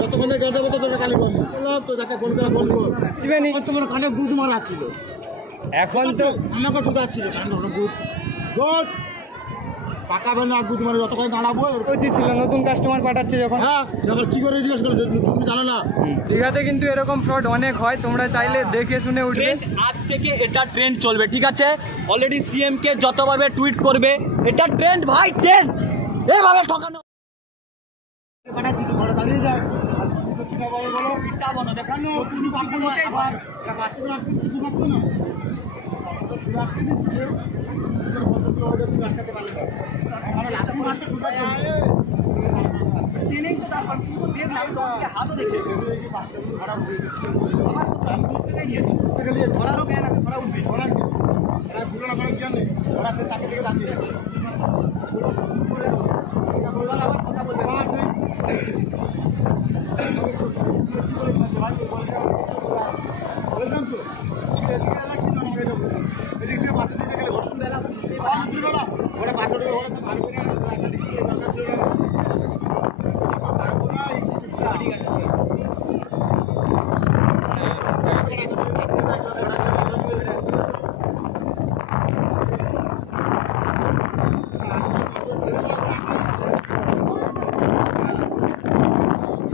যতক্ষণে গেছে তো তোরা কালি বন্ধ তো তাকে ফোন করে ফোন কর তোমার কানে গুদ মারা ছিল এখন তো আমাকে ঠোকাচ্ছিল গুদ গোস পাকাবে না গুদ মারে যতক্ষণ দাঁড়াবো উচিত ছিল নতুন কাস্টমার পাঠাচ্ছে যখন। হ্যাঁ এবার কি করে জিজ্ঞেস করলে তুমি জানো না দীঘাতে কিন্তু এরকম ফ্রড অনেক হয়, তোমরা চাইলে দেখে শুনে উঠবে। আজ থেকে এটা ট্রেন্ড চলবে, ঠিক আছে? অলরেডি সিএম কে যতভাবে টুইট করবে এটা ট্রেন্ড ভাই, ট্রেন্ড এভাবে ঠকানো দাঁড়িয়ে যায় ধরারও জ্ঞান আছে, ধরা উঠবে ধরার পুরোনো করে জ্ঞান নেই, ধরাতে তাকে থেকে দাঁড়িয়ে আবার কথা বলতে বললাম তো এদিকে মাথা দিতে গেলে বেলা ওরা পাথর ওরা তো ভালো করে পারবো না ঠিক আছে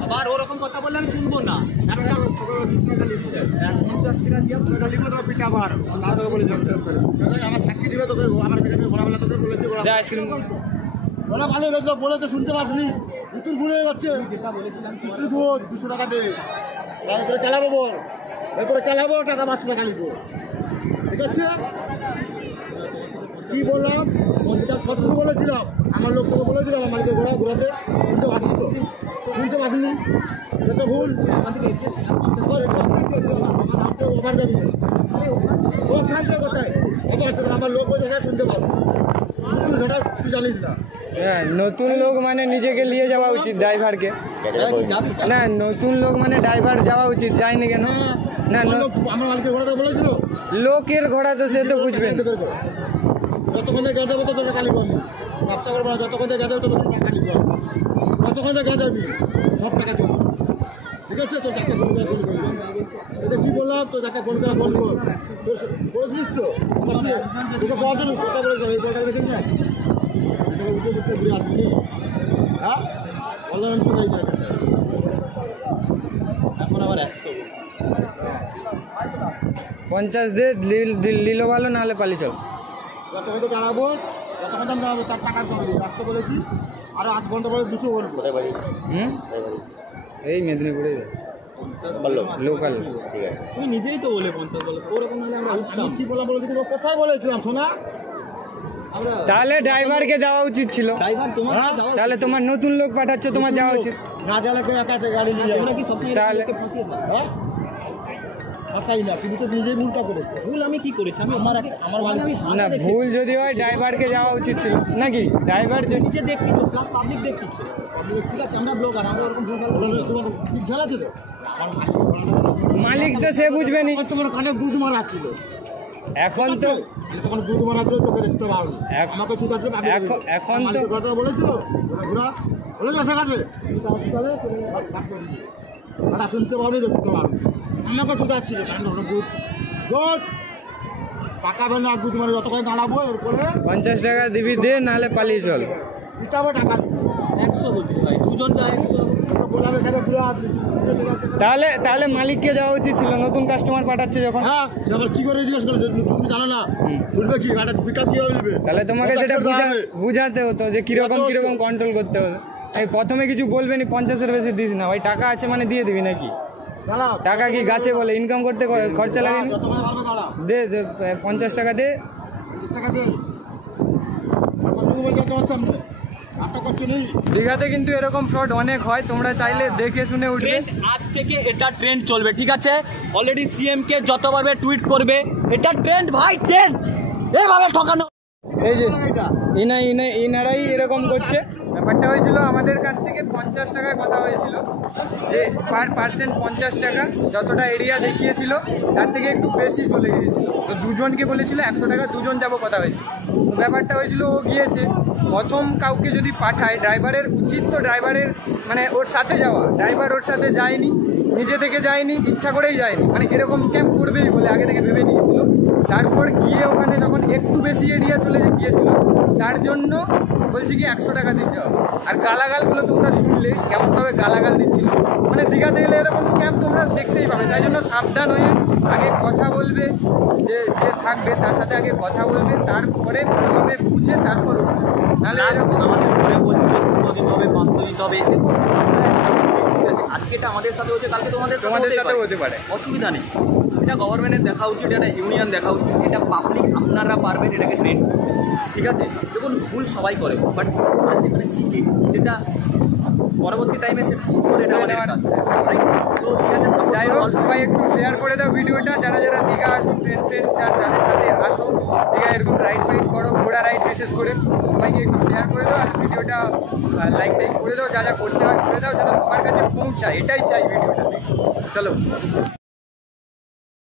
আবার ওরকম কথা বললে আমি শুনবো না। 50 টাকা দিয়ে দিব তো পিঠা বার না তোকে বলে আমার সাক্ষী দিবে তোকে আমার ঘোরাবেলা তোকে বলেছি ওরা ভালো লাগলো বলেছে শুনতে পাসনি নতুন ভুল হয়ে যাচ্ছে মিষ্টির দুধ 200 টাকা দে এরপরে চালাবো বল এরপরে চালাবো টাকা 500 টাকা নিবো ঠিক আছে কি বললাম 50-70 বলেছিলাম আমার লোক তোকে বলেছিলাম আমাকে ঘোরাতে শুনতে পাসনি এটা ভুল ওভার যাবি ও ছাড়ছে কোথায় আমার লোক বলছে শুনতে পাস তুই জানিস না। হ্যাঁ নতুন লোক মানে নিজেকে নিয়ে যাওয়া উচিত ড্রাইভারকে, না নতুন লোক মানে ড্রাইভার যাওয়া উচিত, যায়নি কেন? না আমার মালিকের ঘোড়াটা বলেছিল লোকের ঘোড়া তো সে তো বুঝবেন যতক্ষণে গেঁজাবো তো তোরা কালি পাবি ব্যবসা করবো না যতক্ষণে গেঁজাবো তো তোরা কালি পাবি যতক্ষণে গেঁজাবি সব টাকা দেবো ঠিক আছে তোর টাকা ফোন করে ফোন করবি এটা কি বললাম তো টাকা ফোন করে ফোন কর করেছিস তো তোকে কজন কথা বলেছে এই কথা বলেছিস না উঠে উঠতে ঘুরে আসবি হ্যাঁ অনলাইন শোনাই না এখন আবার 50 দে দিল ভালো, নাহলে পালি চল। যতক্ষণ দাঁড়াবো যতক্ষণ দাম দাঁড়াবো তার টাকা পাবি রাস্তা বলেছি আরো 8 ঘন্টা পরে 200 বলবো এই মেদিনীপুরে লোকাল। তুমি নিজেই তো বলে 50 বলে ওরকম হলে আমরা উঠতাম। কি বলা বলে দিদি কোথায় বলেছিলাম শোনা তাহলে ড্রাইভারকে যাওয়া উচিত ছিল, ড্রাইভার তোমার তাহলে তোমার নতুন লোক পাঠাচ্ছ তোমার যাওয়া উচিত না গেলে কেউ একা গাড়ি নিয়ে যাবে কি সবসময় তাহলে ফাঁসিয়ে দাও? হ্যাঁ ফাঁসাই না তুমি তো নিজেই ভুলটা করেছো ভুল আমি কি করেছি? আমি আমার মালিক না ভুল যদি হয় ড্রাইভারকে যাওয়া উচিত ছিল নাকি? ড্রাইভার নিজে দেখছি তো প্লাস পাবলিক দেখছে, ঠিক আছে? আমরা ব্লগার, আমরা ওরকম ভুল তোমার ঠিক খেলা ছিল মালিক তো সে বুঝবে নি তোমার কানে গুদ মারা ছিল এখন তো তখন গুদ মারা ছিল তোকে দেখতে পাবো আমাকে ছুটাচ্ছে এখন তো কথা বলেছিল ঘোরা বলে আসা কাটে ওটা শুনতে পাবো দেখতে পাবো আমাকে ছুটাচ্ছিল গুদ গোস পাকাবে না গুদ মারে যতক্ষণ দাঁড়াবো এরপরে 50 টাকা দিবি দে, নাহলে পালিয়ে চল। উঠাবো টাকা 100 বলছি ভাই, দুজনটা 100 বলাবে এখানে ঘুরে আসবে তাহলে মালিককে যাওয়া উচিত ছিল, নতুন কাস্টমার পাঠাচ্ছে যখন। হ্যাঁ এবার কি করে জিজ্ঞেস করলে তুমি জানো না বলবে কি একটা পিকআপ কি হবে তাহলে তোমাকে সেটা বুঝাতে হতো যে কিরকম কন্ট্রোল করতে হবে। এই প্রথমে কিছু বলবে নি 50-এর বেশি দিস না, ওই টাকা আছে মানে দিয়ে দিবি নাকি? টাকা কি গাছে বলে ইনকাম করতে খরচা লাগে? দে 50 টাকা দে। দীঘাতে কিন্তু এরকম ফ্রড অনেক হয়, তোমরা চাইলে দেখে শুনে উঠবে। আজ থেকে এটা ট্রেন্ড চলবে, ঠিক আছে? অলরেডি সিএম কে যতভাবে টুইট করবে এটা ট্রেন্ড ভাই, ট্রেন্ড এভাবে ঠকানো। এই যে ইনারাই এরকম করছে। ব্যাপারটা হয়েছিল আমাদের কাছ থেকে 50 টাকায় কথা হয়েছিল যে পার পার্সেন্ট 50 টাকা, যতটা এরিয়া দেখিয়েছিল তার থেকে একটু বেশি চলে গিয়েছিল। তো দুজনকে বলেছিল 100 টাকা, দুজন যাবো কথা হয়েছিল। তো ব্যাপারটা হয়েছিল, ও গিয়েছে, প্রথম কাউকে যদি পাঠায় ড্রাইভারের উচিত তো ড্রাইভারের মানে ওর সাথে যাওয়া, ড্রাইভার ওর সাথে যায়নি, নিজে থেকে যায়নি, ইচ্ছা করেই যায়নি, মানে এরকম স্ক্যাম করবেই বলে আগে থেকে ভেবে নিয়েছিল। তারপর গিয়ে ওখানে যখন একটু বেশি এরিয়া চলে গিয়েছিল তার জন্য বলছি কি 100 টাকা দিতে হবে। আর গালাগালগুলো তোমরা শুনলে কেমনভাবে গালাগাল দিচ্ছিল, মানে দীঘাতে গেলে এরকম স্ক্যাম তোমরা দেখতেই পাবে। তাই জন্য সাবধান হয়ে আগে কথা বলবে, যে যে থাকবে তার সাথে আগে কথা বলবে, তারপরে ভালোভাবে বুঝে তারপর উঠবে। নাহলে এরকম আমাদের ঘরে বলছিল 200 দিতে হবে, 500 দিতে হবে। দেখুন আজকে এটা আমাদের সাথে হচ্ছে, কালকে তোমাদের সাথেও হতে পারে, অসুবিধা নেই। এটা গভর্নমেন্টের দেখা উচিত, এটা ইউনিয়ন দেখা উচিত, এটা পাবলিক আপনারা পারবেন এটাকে ট্রেন, ঠিক আছে? দেখুন ভুল সবাই করে, বাট সেখানে শিখে সেটা পরবর্তী টাইমে সেটা ঠিক করে এটা আমাদের কাজ। তো ঠিক আছে, যাই হোক সবাই একটু শেয়ার করে দাও ভিডিওটা, যারা যারা দীঘা আসো, ফ্রেন্ড যাদের সাথে আসো দীঘা এরকম রাইড ফাইড করো, ঘোড়া রাইড বিশেষ করে, সবাইকে একটু শেয়ার করে দাও। আর ভিডিওটা লাইক টাইক করে দাও, যা যা করতে হয় করে দাও, যেন সবার কাছে পৌঁছায়, এটাই চাই ভিডিওটাতে। চলো।